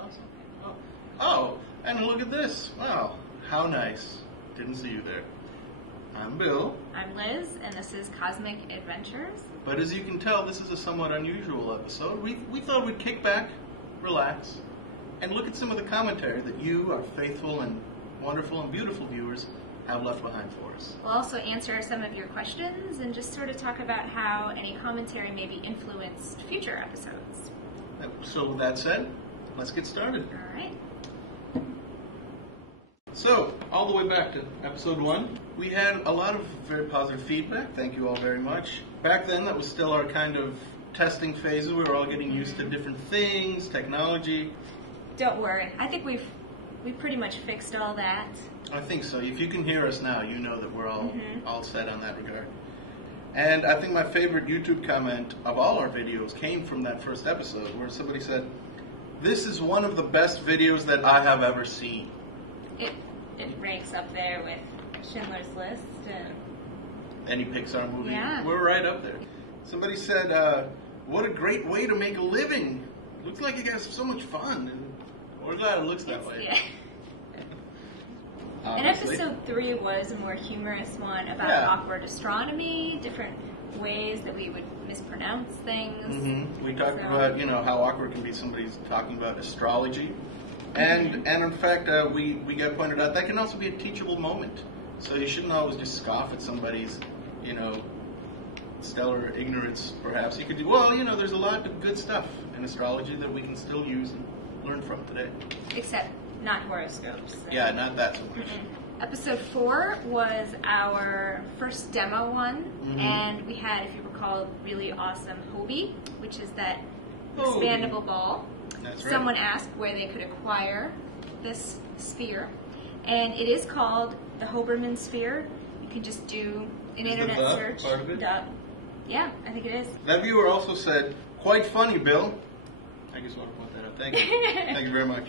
awesome. Oh, and look at this. Wow, how nice. Didn't see you there. I'm Bill. I'm Liz, and this is Cosmic Adventures. But as you can tell, this is a somewhat unusual episode. We thought we'd kick back, relax, and look at some of the commentary that you, our faithful and wonderful and beautiful viewers, have left behind for us. We'll also answer some of your questions and just sort of talk about how any commentary maybe influenced future episodes. So with that said, let's get started. All right. So, all the way back to episode 1, we had a lot of very positive feedback. Thank you all very much. Back then, that was still our kind of testing phases. We were all getting used to different things, technology. Don't worry. I think we pretty much fixed all that. I think so. If you can hear us now, you know that we're all set on that regard. And I think my favorite YouTube comment of all our videos came from that first episode, where somebody said, "This is one of the best videos that I have ever seen." It ranks up there with Schindler's List and any Pixar movie. Yeah. We're right up there. Somebody said, "What a great way to make a living. Looks like you guys have so much fun." And we're glad it looks that way. Yeah. And episode 3 was a more humorous one about awkward astronomy, different ways that we would mispronounce things. Mm-hmm. We talked about, how awkward it can be somebody's talking about astrology. And in fact, we got pointed out that can also be a teachable moment. So you shouldn't always just scoff at somebody's, stellar ignorance, perhaps. You could do, there's a lot of good stuff in astrology that we can still use and learn from today. Except not horoscopes. Yeah, not that so much. Episode 4 was our first demo one, and we had, if you recall, really awesome Hobie, which is that expandable ball. That's right. Someone asked where they could acquire this sphere, and it is called the Hoberman Sphere. You can just do an internet search. Part of it? Yeah, I think it is. That viewer also said, "Quite funny, Bill." I just want to point that out. Thank you. Thank you very much.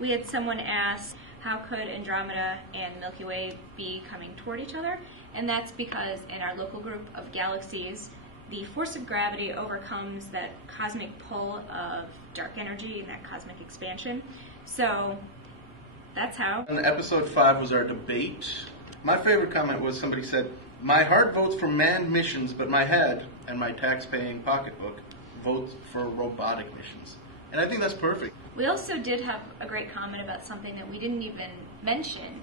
We had someone ask, how could Andromeda and Milky Way be coming toward each other? And that's because in our local group of galaxies, the force of gravity overcomes that cosmic pull of dark energy and that cosmic expansion. So that's how. And episode 5 was our debate. My favorite comment was somebody said, "My heart votes for manned missions, but my head and my tax-paying pocketbook votes for robotic missions." And I think that's perfect. We also did have a great comment about something that we didn't even mention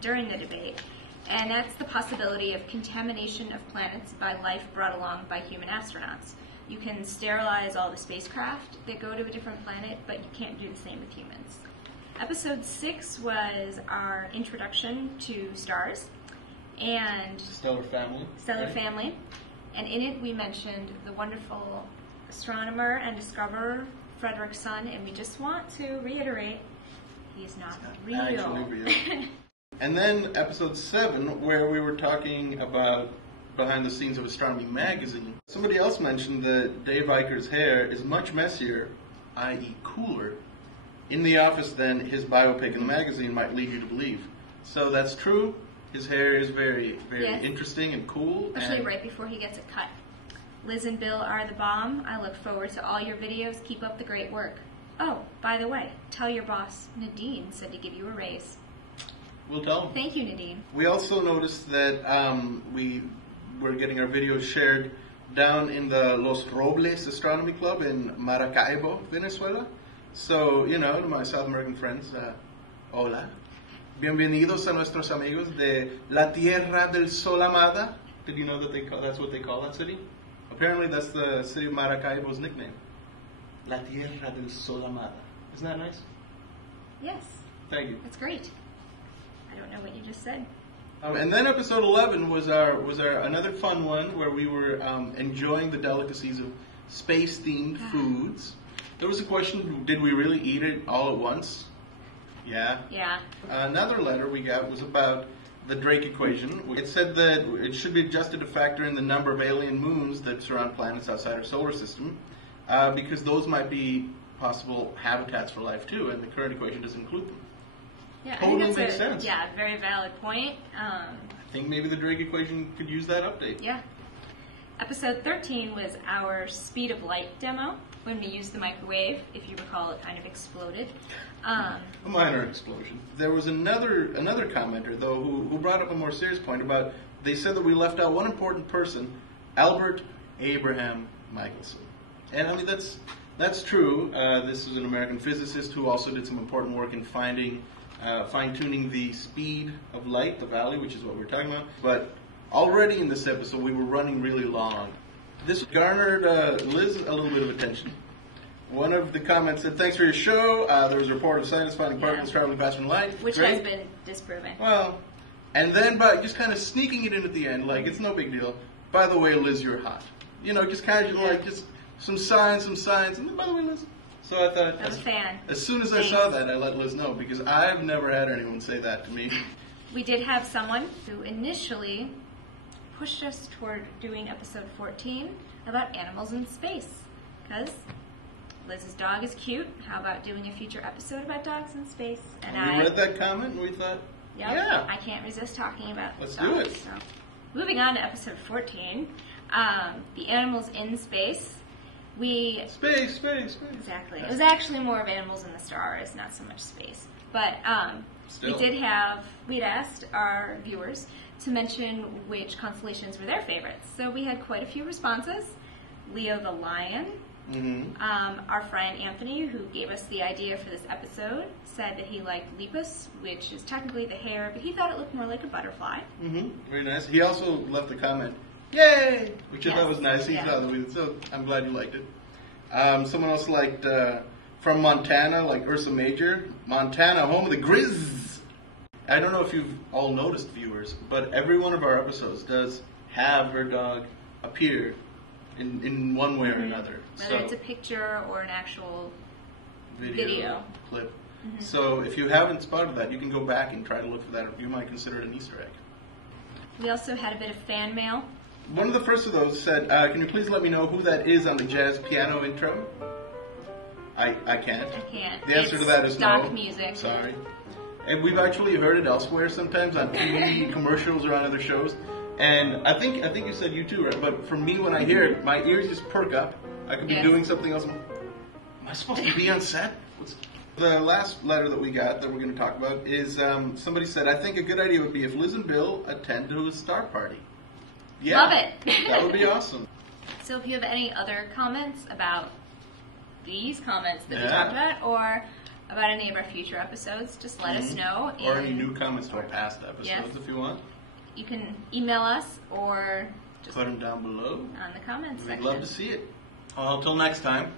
during the debate, and that's the possibility of contamination of planets by life brought along by human astronauts. You can sterilize all the spacecraft that go to a different planet, but you can't do the same with humans. Episode 6 was our introduction to stars and Stellar family, and in it we mentioned the wonderful astronomer and discoverer Frederick's son, and we just want to reiterate, he's not real. Actually real. And then episode 7, where we were talking about behind the scenes of Astronomy magazine, somebody else mentioned that Dave Eicher's hair is much messier, i.e. cooler, in the office than his biopic in the magazine might lead you to believe. So that's true. His hair is very, very interesting and cool. Especially right before he gets it cut. Liz and Bill are the bomb. I look forward to all your videos. Keep up the great work. Oh, by the way, tell your boss, Nadine, said to give you a raise. We'll tell him. Thank you, Nadine. We also noticed that we were getting our videos shared down in the Los Robles Astronomy Club in Maracaibo, Venezuela. So, to my South American friends, hola. Bienvenidos a nuestros amigos de La Tierra del Sol Amada. Did you know that that's what they call that city? Apparently, that's the city of Maracaibo's nickname. La Tierra del Sol Amada. Isn't that nice? Yes. Thank you. That's great. I don't know what you just said. And then episode 11 was our another fun one where we were enjoying the delicacies of space-themed foods. There was a question: did we really eat it all at once? Yeah. Yeah. Another letter we got was about the Drake equation. It said that it should be adjusted to factor in the number of alien moons that surround planets outside our solar system, because those might be possible habitats for life too, and the current equation doesn't include them. Yeah, totally I think makes sense. Yeah, very valid point. I think maybe the Drake equation could use that update. Yeah. Episode 13 was our speed of light demo. when we used the microwave. If you recall, it kind of exploded. A minor explosion. There was another commenter, though, who brought up a more serious point about, they said that we left out one important person, Albert Abraham Michelson. And I mean, that's true. This is an American physicist who also did some important work in fine-tuning the speed of light, the valley, which is what we're talking about. But already in this episode, we were running really long. This garnered Liz a little bit of attention. One of the comments said, "Thanks for your show. There was a report of scientists finding particles traveling faster than light." Which Great. has been disproven. Well, and then by just kind of sneaking it in at the end, like, it's no big deal. By the way, Liz, you're hot. You know, just casual, like, just some science, and then, by the way, Liz. So I thought, I'm a fan. As soon as Thanks. I saw that, I let Liz know, because I've never had anyone say that to me. We did have someone who initially pushed us toward doing episode 14 about animals in space. Because Liz's dog is cute. How about doing a future episode about dogs in space? And We read that comment and we thought, yeah. I can't resist talking about Let's dogs. do it. So, moving on to episode 14, the animals in space. Space. Exactly. It was actually more of animals in the stars, not so much space. But Still. we'd asked our viewers to mention which constellations were their favorites. So we had quite a few responses. Leo the Lion. Mm-hmm. Our friend Anthony, who gave us the idea for this episode, said that he liked Lepus, which is technically the hare, but he thought it looked more like a butterfly. Mm-hmm. Very nice. He also left a comment, "Yay!" which I thought was nice. He Yeah. thought that so I'm glad you liked it. Someone else liked from Montana, like Ursa Major. Montana, home of the Grizz. I don't know if you've all noticed, viewers, but every one of our episodes does have her dog appear in one way or another. Whether it's a picture or an actual video. clip. Mm-hmm. So if you haven't spotted that, you can go back and try to look for that. You might consider it an Easter egg. We also had a bit of fan mail. One of the first of those said, "Can you please let me know who that is on the jazz piano intro?" I can't. I can't. The answer to that is stock no. music. Sorry. And we've actually heard it elsewhere sometimes on TV commercials or on other shows. And I think you said you too, right? But for me, when I hear it, my ears just perk up. I could be doing something else. Am I supposed to be on set? The last letter that we got that we're going to talk about is somebody said, "I think a good idea would be if Liz and Bill attend to a star party." Yeah, Love it. That would be awesome. So if you have any other comments about these comments that we talked about, or about any of our future episodes, just let us know. Or any new comments to our past episodes if you want. You can email us or just put them down below on the comments We'd section. love to see it. Well, until next time.